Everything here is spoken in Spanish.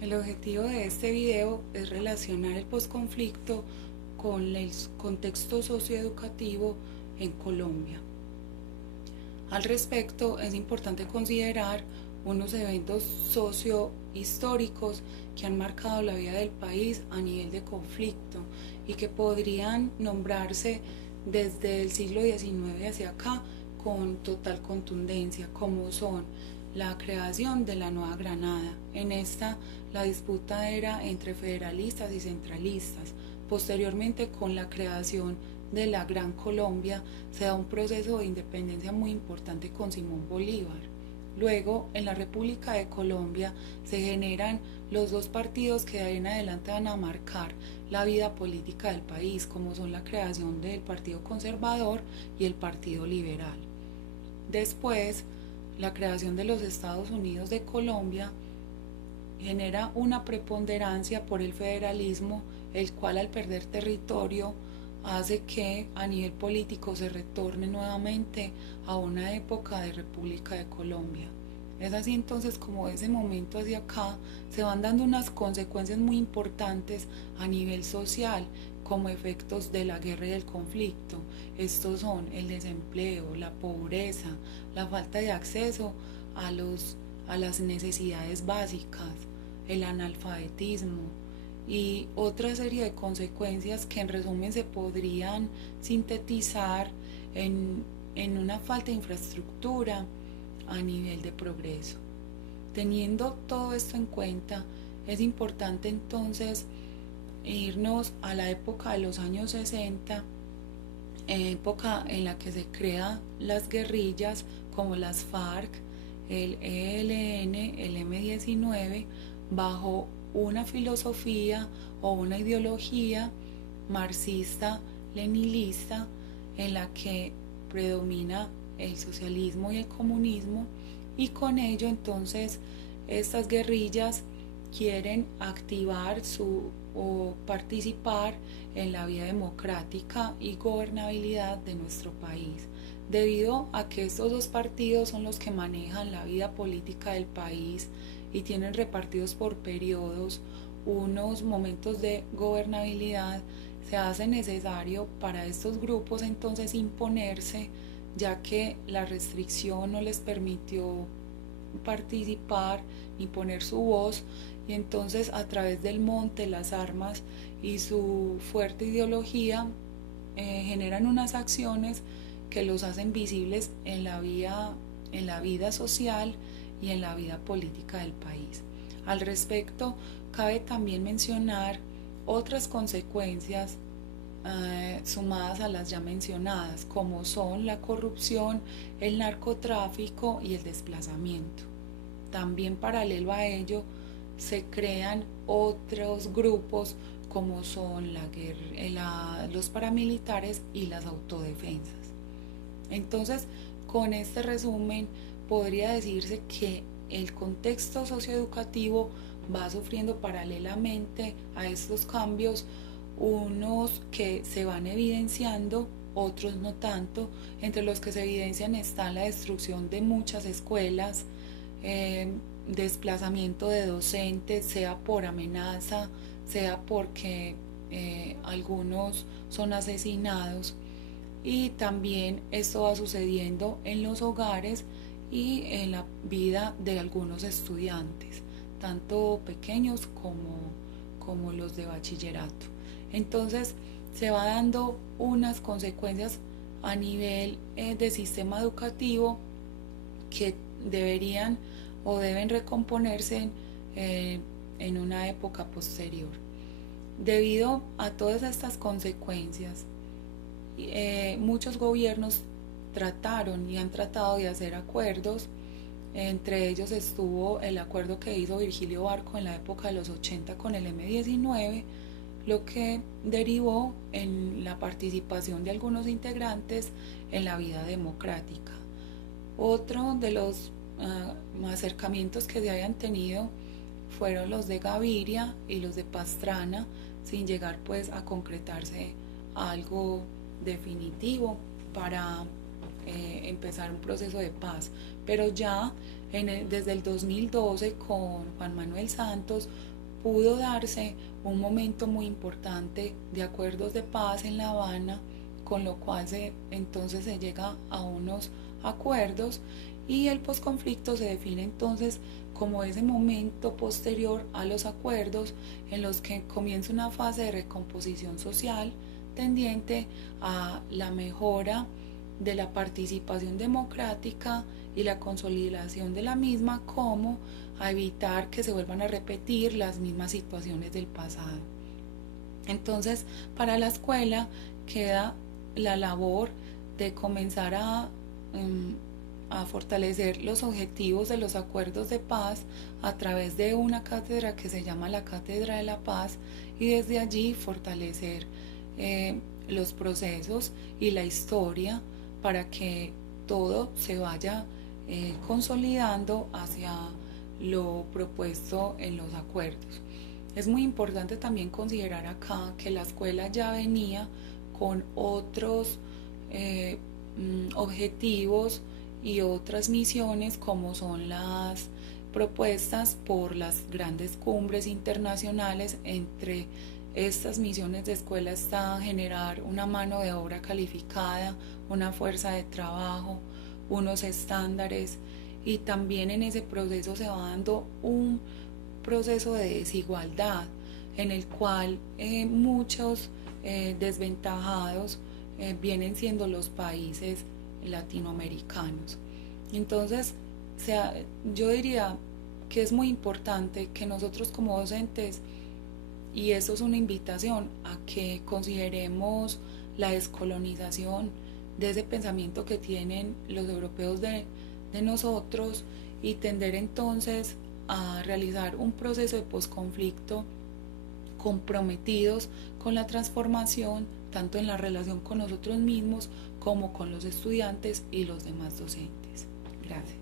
El objetivo de este video es relacionar el posconflicto con el contexto socioeducativo en Colombia. Al respecto, es importante considerar unos eventos sociohistóricos que han marcado la vida del país a nivel de conflicto y que podrían nombrarse desde el siglo XIX hacia acá con total contundencia, como son la creación de la Nueva Granada. En esta, la disputa era entre federalistas y centralistas. Posteriormente, con la creación de la Gran Colombia, se da un proceso de independencia muy importante con Simón Bolívar. Luego, en la República de Colombia, se generan los dos partidos que de ahí en adelante van a marcar la vida política del país, como son la creación del Partido Conservador y el Partido Liberal. Después, la creación de los Estados Unidos de Colombia genera una preponderancia por el federalismo, el cual al perder territorio hace que a nivel político se retorne nuevamente a una época de República de Colombia. Es así entonces como de ese momento hacia acá se van dando unas consecuencias muy importantes a nivel social como efectos de la guerra y del conflicto. Estos son el desempleo, la pobreza, la falta de acceso a las necesidades básicas, el analfabetismo y otra serie de consecuencias que en resumen se podrían sintetizar en una falta de infraestructura a nivel de progreso. Teniendo todo esto en cuenta, es importante entonces irnos a la época de los años 60, época en la que se crean las guerrillas como las FARC, el ELN, el M-19, bajo una filosofía o una ideología marxista-leninista en la que predomina el socialismo y el comunismo, y con ello entonces estas guerrillas quieren activar o participar en la vida democrática y gobernabilidad de nuestro país, debido a que estos dos partidos son los que manejan la vida política del país y tienen repartidos por periodos unos momentos de gobernabilidad. Se hace necesario para estos grupos entonces imponerse, ya que la restricción no les permitió participar ni poner su voz, y entonces a través del monte, las armas y su fuerte ideología generan unas acciones que los hacen visibles en la vida social y en la vida política del país. Al respecto, cabe también mencionar otras consecuencias sumadas a las ya mencionadas, como son la corrupción, el narcotráfico y el desplazamiento. También paralelo a ello se crean otros grupos como son los paramilitares y las autodefensas. Entonces, con este resumen, podría decirse que el contexto socioeducativo va sufriendo paralelamente a estos cambios, unos que se van evidenciando, otros no tanto. Entre los que se evidencian está la destrucción de muchas escuelas, desplazamiento de docentes, sea por amenaza, sea porque algunos son asesinados, y también esto va sucediendo en los hogares y en la vida de algunos estudiantes, tanto pequeños como los de bachillerato. Entonces se va dando unas consecuencias a nivel de sistema educativo que deberían o deben recomponerse en una época posterior. Debido a todas estas consecuencias, muchos gobiernos trataron y han tratado de hacer acuerdos. Entre ellos estuvo el acuerdo que hizo Virgilio Barco en la época de los 80 con el M-19, lo que derivó en la participación de algunos integrantes en la vida democrática. Otro de los acercamientos que se hayan tenido fueron los de Gaviria y los de Pastrana, sin llegar pues a concretarse algo definitivo para empezar un proceso de paz. Pero ya desde el 2012 con Juan Manuel Santos pudo darse un momento muy importante de acuerdos de paz en La Habana, con lo cual entonces se llega a unos acuerdos, y el posconflicto se define entonces como ese momento posterior a los acuerdos en los que comienza una fase de recomposición social tendiente a la mejora de la participación democrática y la consolidación de la misma, como a evitar que se vuelvan a repetir las mismas situaciones del pasado. Entonces, para la escuela queda la labor de comenzar a fortalecer los objetivos de los acuerdos de paz a través de una cátedra que se llama la Cátedra de la Paz, y desde allí fortalecer los procesos y la historia para que todo se vaya consolidando hacia lo propuesto en los acuerdos. Es muy importante también considerar acá que la escuela ya venía con otros objetivos y otras misiones, como son las propuestas por las grandes cumbres internacionales. Entre estas misiones de escuela está generar una mano de obra calificada, una fuerza de trabajo, unos estándares, y también en ese proceso se va dando un proceso de desigualdad en el cual muchos desventajados vienen siendo los países latinoamericanos. Entonces, yo diría que es muy importante que nosotros como docentes, y eso es una invitación a que consideremos la descolonización de ese pensamiento que tienen los europeos de nosotros, y tender entonces a realizar un proceso de posconflicto comprometidos con la transformación, tanto en la relación con nosotros mismos como con los estudiantes y los demás docentes. Gracias.